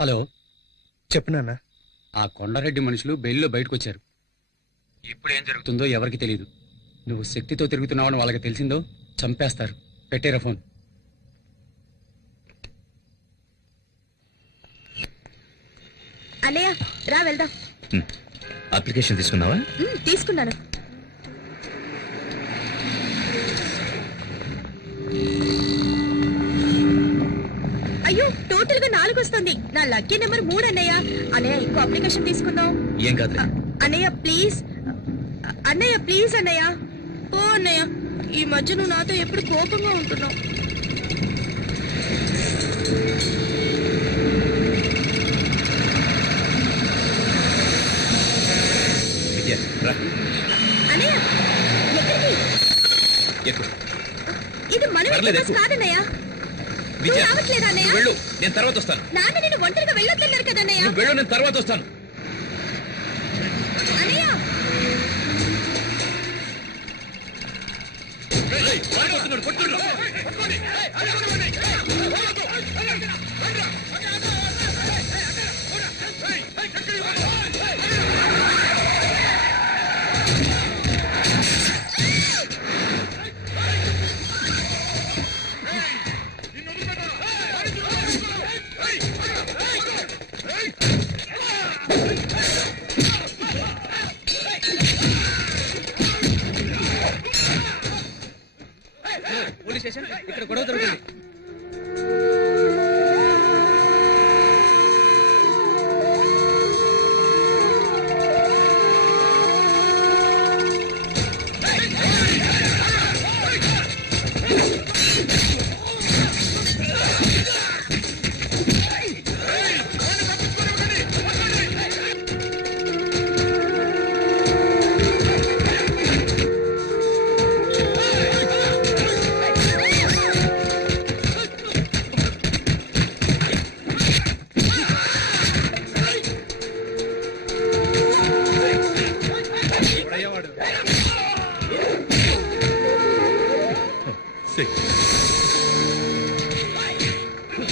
Hello, చెప్పు నాన్న. ఆ కొండారెడ్డి మనుషులు బెయిల్లో బయటకు వచ్చారు. ఇప్పుడు ఏం జరుగుతుందో ఎవరికి తెలియదు. నువ్వు శక్తితో తిరుగుతున్నావని వాళ్ళకి తెలిసిందో చంపేస్తారు. పెట్టేరా ఫోన్. అన్నయ్య రా వెళ్దాం. అప్లికేషన్ తీసుకున్నావా? తీసుకున్నాను. అయ్యో, టోటల్ గా 4 వస్తుంది. నా లక్కీ నెంబర్ 3 అన్నయ్య. అన్నయ్య ఇంకో అప్లికేషన్ తీసుకుందాం. ఏం కాదు. అన్నయ్య ప్లీజ్, అన్నయ్య ప్లీజ్ అన్నయ్య. ఓ అన్నయ్య, ఈ మధ్య నువ్వు నాతో ఎప్పుడు కోపంగా ఉంటున్నావు. అన్నయ్య ఎక్కడికి? ఇది మన కాదన్నయ్య. రావట్లేదా అన్నయ్య? వెళ్ళు, నేను తర్వాత వస్తాను. నాన్న నేను ఒంటరిగా వెళ్ళొద్దన్నారు కదా అన్నయ్య. వెళ్ళు, నేను తర్వాత వస్తాను. అన్నయ్య పోలీస్ స్టేషన్ ఇక్కడ గొడవ జరుగుతుంది.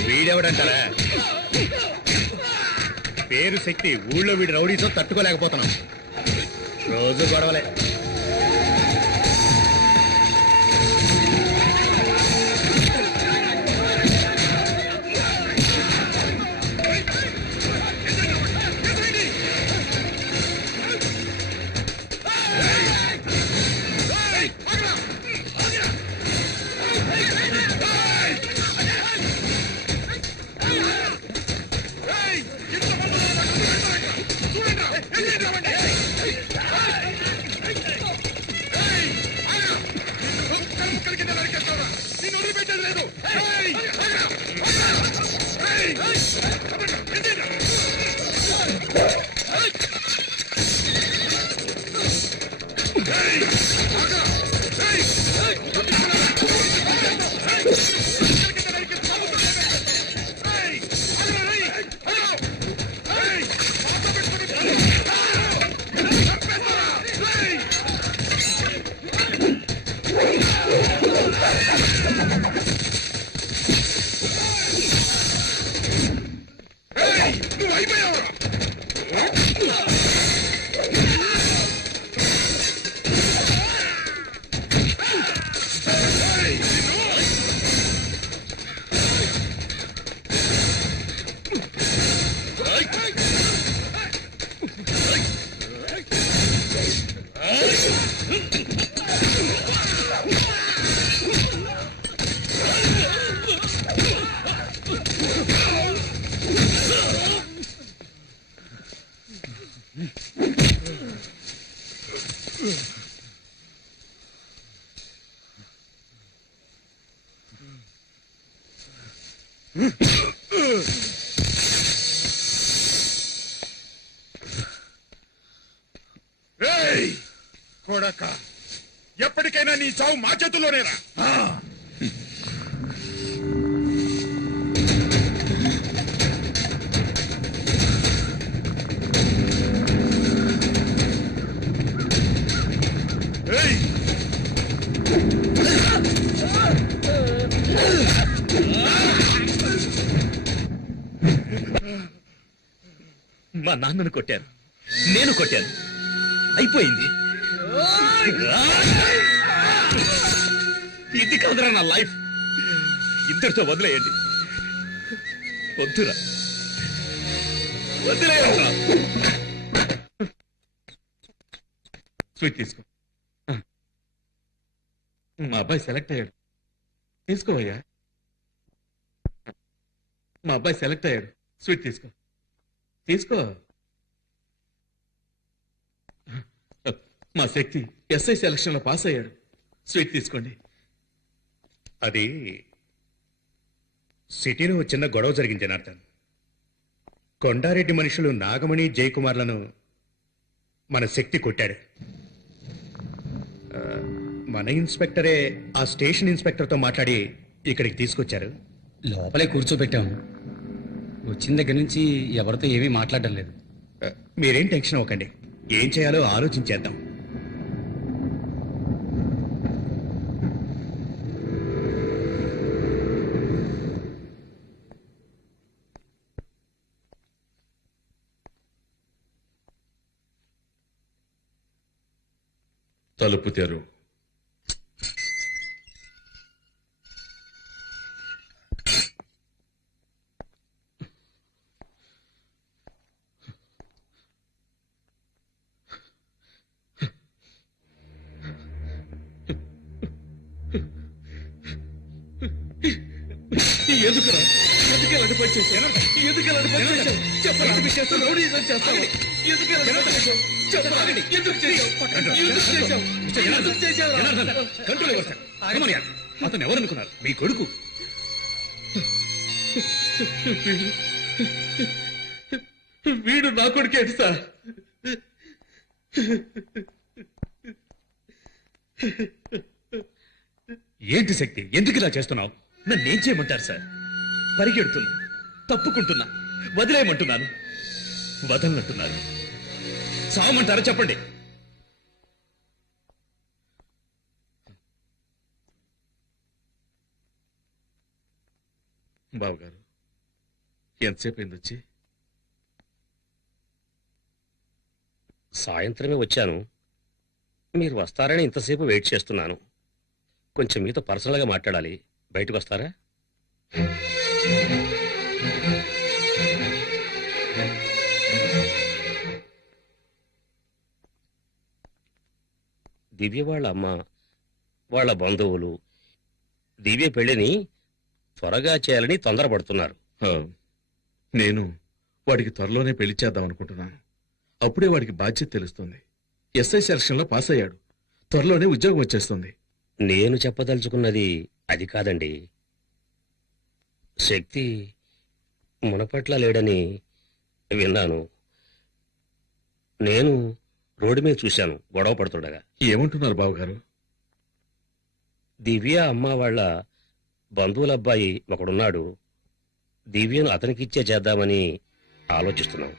వీడెవడంటారా? పేరు శక్తి. ఊళ్ళో వీడు రౌడీతో తట్టుకోలేకపోతున్నాం. రోజు గొడవలే. కొడక, ఎప్పటికైనా నీ చావు మా చేతుల్లోనేరా. ఏయ్ మా నాన్నను కొట్టాను, నేను కొట్టాను, అయిపోయింది. ఇది కాదురా నా లైఫ్. ఇంతటితో వదిలేయండి. వద్దురా, వదిలేయరా. స్వీట్ తీసుకో. మా అబ్బాయి సెలెక్ట్ అయ్యాడు, తీసుకోవయ్యా. మా అబ్బాయి సెలెక్ట్ అయ్యాడు, స్వీట్ తీసుకో, తీసుకో. మా శక్తి ఎస్ఐ సెలక్షన్ లో పాస్ అయ్యాడు, స్వీట్ తీసుకోండి. అది సిటీలో చిన్న గొడవ జరిగింది జనార్దన్. కొండారెడ్డి మనుషులు నాగమణి జయకుమార్లను మన శక్తి కొట్టాడు. మన ఇన్స్పెక్టరే ఆ స్టేషన్ ఇన్స్పెక్టర్తో మాట్లాడి ఇక్కడికి తీసుకొచ్చారు. లోపలే కూర్చోబెట్టాం. వచ్చిన దగ్గర నుంచి ఎవరితో ఏమీ మాట్లాడడం లేదు. మీరేం టెన్షన్ అవ్వకండి, ఏం చేయాలో ఆలోచించేద్దాం. తలుపు తెరు. ఎందుకురా, ఎందుకు ఇలాంటి పని చేశావు? ఎందుకు ఇలాంటి పని చేశావు? చెప్పరా, రౌడీజం చేస్తావా? ఎందుకు ఇలాంటి పని చేశావు? చెప్పరా, ఎందుకు చేశావు? ఎందుకు చేశావు? ఎందుకు చేశావురా? కంట్రోల్ ఎవరు సార్? కమన్ యార్. అతను ఎవరనుకున్నారు? మీ కొడుకు. వీడు నా కొడుకేంటి సార్? ఏంటి శక్తి, ఎందుకు ఇలా చేస్తున్నావు? నన్ను ఏం చేయమంటారు సార్? పరిగెడుతున్నా, తప్పుకుంటున్నా, వదిలేయమంటున్నాను, వదలనంటున్నారు. సావమంటారా చెప్పండి. బావగారు, ఎంతసేపు అయింది వచ్చి? సాయంత్రమే వచ్చాను. మీరు వస్తారని ఇంతసేపు వెయిట్ చేస్తున్నాను. కొంచెం మీతో పర్సనల్గా మాట్లాడాలి. బయటకు వస్తారా? దివ్య వాళ్ళ అమ్మ, వాళ్ళ బంధువులు దివ్య పెళ్లిని త్వరగా చేయాలని తొందరపడుతున్నారు. నేను వాడికి త్వరలోనే పెళ్లి చేద్దాం అనుకుంటున్నాను. అప్పుడే వాడికి బాధ్యత తెలుస్తుంది. ఎస్ఐ సెలక్షన్లో పాస్ అయ్యాడు, త్వరలోనే ఉద్యోగం వచ్చేస్తుంది. నేను చెప్పదలుచుకున్నది అది కాదండి. శక్తి మునపట్ల లేడని విన్నాను. నేను రోడ్డు మీద చూశాను గొడవ పడుతుండగా. ఏమంటున్నారు బావగారు? దివ్య అమ్మ వాళ్ళ బంధువుల అబ్బాయి ఒకడున్నాడు. దివ్యను అతనికిచ్చే చేద్దామని ఆలోచిస్తున్నాను.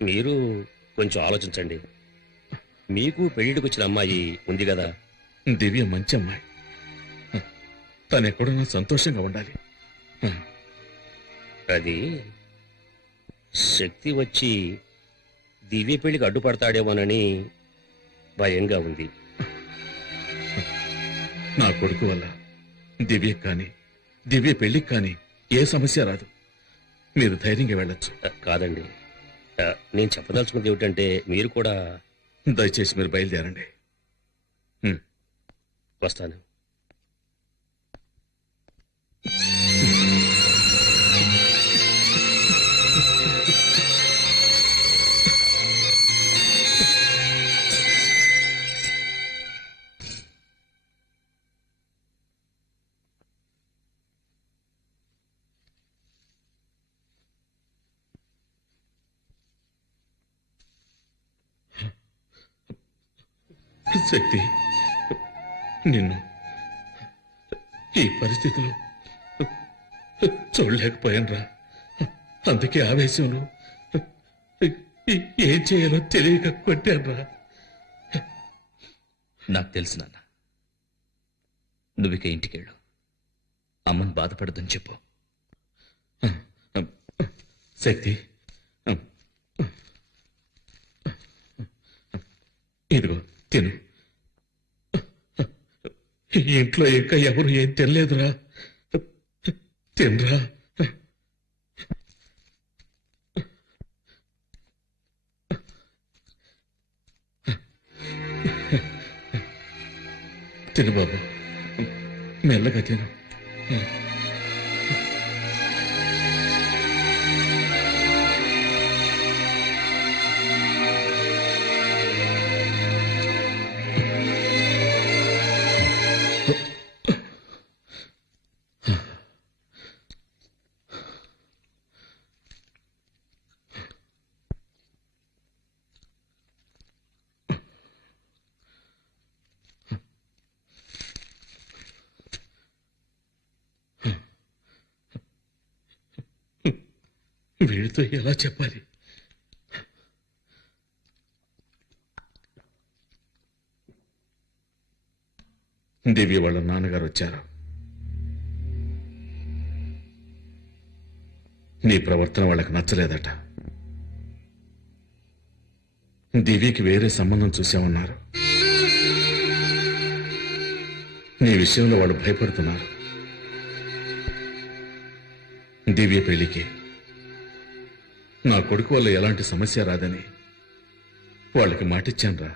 మీరు కొంచెం ఆలోచించండి. మీకు పెళ్లిడికి వచ్చిన అమ్మాయి ఉంది కదా. దివ్య మంచి అమ్మాయి, తను ఎక్కడున్నా సంతోషంగా ఉండాలి. అది శక్తి వచ్చి దివ్య పెళ్లికి అడ్డుపడతాడేమోనని భయంగా ఉంది. నా కొడుకు వల్ల దివ్యకి కానీ దివ్య పెళ్లికి కానీ ఏ సమస్య రాదు. మీరు ధైర్యంగా వెళ్ళొచ్చు. కాదండి, నేను చెప్పదలుచుకున్నది ఏమిటంటే మీరు కూడా. దయచేసి మీరు బయలుదేరండి. వస్తాను. శక్తి, నిన్ను ఈ పరిస్థితిలో చూడలేకపోయానురా. అందుకే ఆవేశంలో ఏం చేయాలో తెలియక కొట్టానురా. నాకు తెలుసు నాన్న. నువ్విక ఇంటికెళ్ళు, అమ్మను బాధపడదని చెప్పు. శక్తి, ఈ ఇంట్లో ఇంకా ఎవరు ఏం తినలేదురా. తినరా. తిను బాబు, మెల్లగా తిను. వీడితో ఎలా చెప్పాలి? దివ్య వాళ్ళ నాన్నగారు వచ్చారు. నీ ప్రవర్తన వాళ్ళకి నచ్చలేదట. దివ్యకి వేరే సంబంధం చూసామన్నారు. నీ విషయంలో వాళ్ళు భయపడుతున్నారు. దివ్య పెళ్లికి నా కొడుకు వల్ల ఎలాంటి సమస్య రాదని వాళ్ళకి మాటిచ్చానురా.